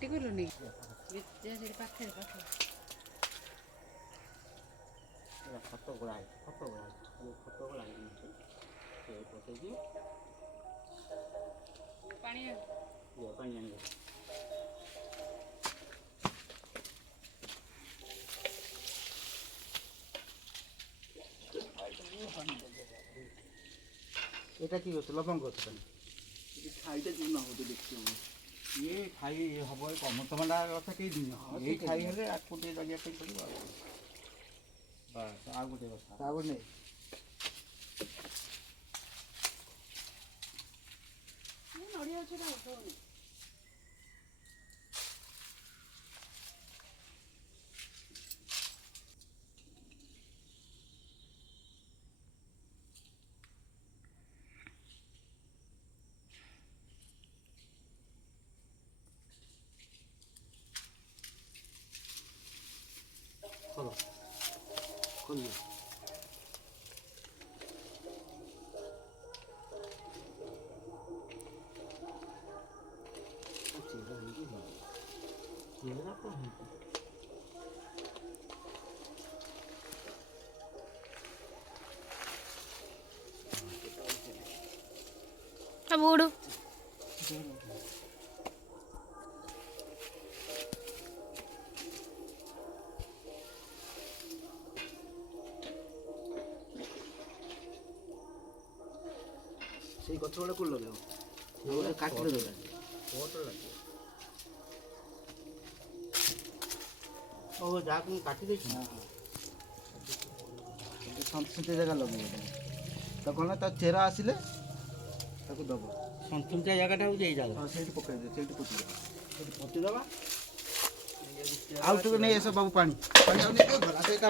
କାଟି ଗଲୁନି ପାଖରେ ପାଖରେ ଖତ ଗୋଳା ଖତ ଗୋଳା ପକେଇକି ପାଣି ପାଣି ଆଣିବ। এটা কি করছো লবঙ্গ করছো খাইটা জন্য হতো দেখছি ইয়ে খাই হব কমতমালা কথা কেই দিন এই খাই হলে আর কোটি লাগিয়া ପାଇଁ ପଡ଼ିବ ଆଉ ବାସ୍ ଆଉ ଗୋଟେ କଥା ଆଉ ଗୋଟେ ନଡ଼ିଆ ଗଛଟା ଉଠଉନି ଖୋଲ ଖୋଲିए बूढ़ ସେଇ ଗଛ ଗୁଡ଼ା କୋଉଠି ଲଗେଇବ ସେଗୁଡ଼ା କାଟିଲେ ଯୋଉଟା କୋଉଟା ଲାଗିବ ଓ ଯାହାକୁ କାଟି ଦେଇଛି ସନ୍ତୁଷ୍ଟିଆ ଜାଗା ଲଗେଇବ ତ କ'ଣ ତା ଚେରା ଆସିଲେ ତାକୁ ଦେବ ସନ୍ତୁଷ୍ଟିଆ ଜାଗାଟା ହେଉଛି ଏଇ ଜାଗା ସେଇଠି ପକାଇଦେବ ସେଇଠି ପୋତିଦେବା ସେଇଠି ପୋତିଦେବା ଆଉ ଟିକେ ନେଇ ଆସ ବାବୁ ପାଣି ପାଣି ଆଉ ନେଇ ଗଲା ସେଇଟା